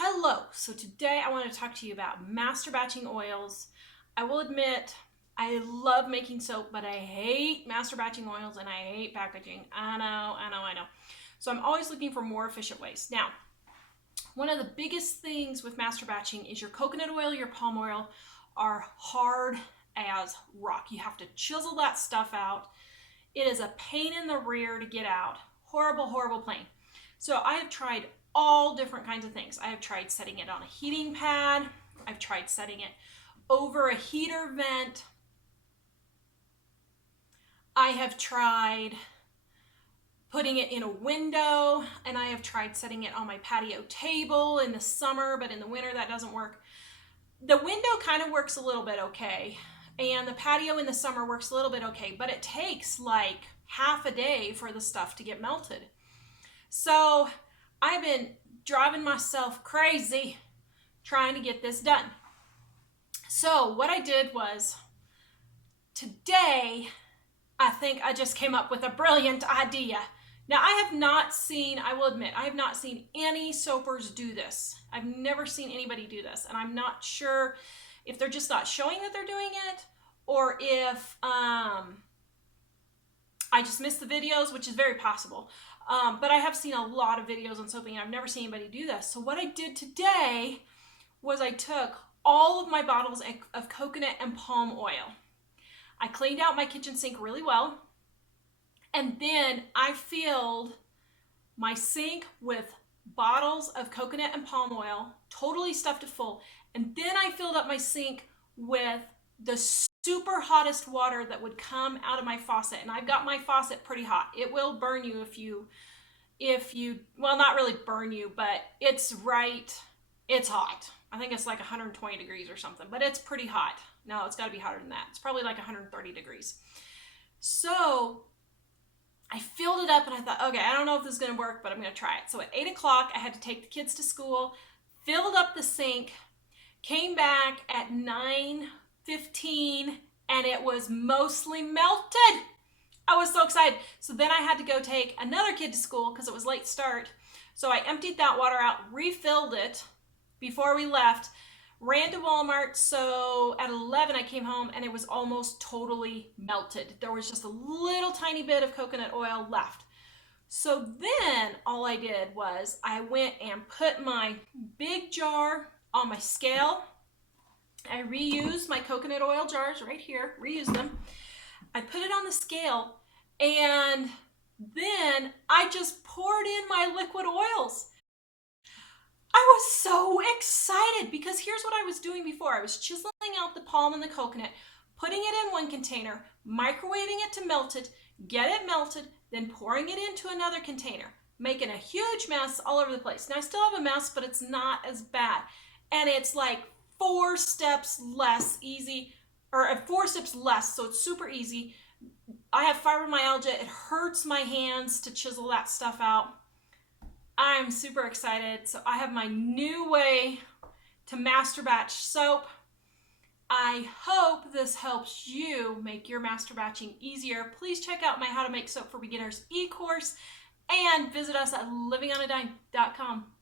Hello, so today I want to talk to you about master batching oils. I will admit I love making soap, but I hate master batching oils and I hate packaging. I know. So I'm always looking for more efficient ways. Now, one of the biggest things with master batching is your coconut oil, your palm oil are hard as rock. You have to chisel that stuff out. It is a pain in the rear to get out. Horrible pain. So I have tried all different kinds of things. I have tried setting it on a heating pad. I've tried setting it over a heater vent. I have tried putting it in a window, and I have tried setting it on my patio table in the summer, but in the winter that doesn't work. The window kind of works a little bit okay, and the patio in the summer works a little bit okay, but it takes like half a day for the stuff to get melted. So I've been driving myself crazy trying to get this done. So what I did was, today, I think I just came up with a brilliant idea. Now I will admit, I have not seen any soapers do this. I've never seen anybody do this, and I'm not sure if they're just not showing that they're doing it, or if I just missed the videos, which is very possible. But I have seen a lot of videos on soaping, and I've never seen anybody do this. So what I did today was I took all of my bottles of coconut and palm oil. I cleaned out my kitchen sink really well, and then I filled my sink with bottles of coconut and palm oil, totally stuffed it full, and then I filled up my sink with the super hottest water that would come out of my faucet. And I've got my faucet pretty hot. It will burn you if you, well, not really burn you, but it's hot. I think it's like 120 degrees or something, but it's pretty hot. No, it's gotta be hotter than that. It's probably like 130 degrees. So I filled it up and I thought, okay, I don't know if this is gonna work, but I'm gonna try it. So at 8 o'clock, I had to take the kids to school, filled up the sink, came back at 9:15, and it was mostly melted. I was so excited. So then I had to go take another kid to school because it was late start. So I emptied that water out, refilled it before we left, ran to Walmart. So at 11 I came home and it was almost totally melted. There was just a little tiny bit of coconut oil left. So then all I did was I went and put my big jar on my scale. I reused my coconut oil jars right here, reused them. I put it on the scale, and then I just poured in my liquid oils. I was so excited because here's what I was doing before. I was chiseling out the palm and the coconut, putting it in one container, microwaving it to melt it, get it melted, then pouring it into another container, making a huge mess all over the place. Now I still have a mess, but it's not as bad. And it's like 4 steps less easy, or 4 steps less, so it's super easy. I have fibromyalgia. It hurts my hands to chisel that stuff out. I'm super excited. So I have my new way to master batch soap. I hope this helps you make your master batching easier. Please check out my How to Make Soap for Beginners e-course and visit us at livingonadime.com.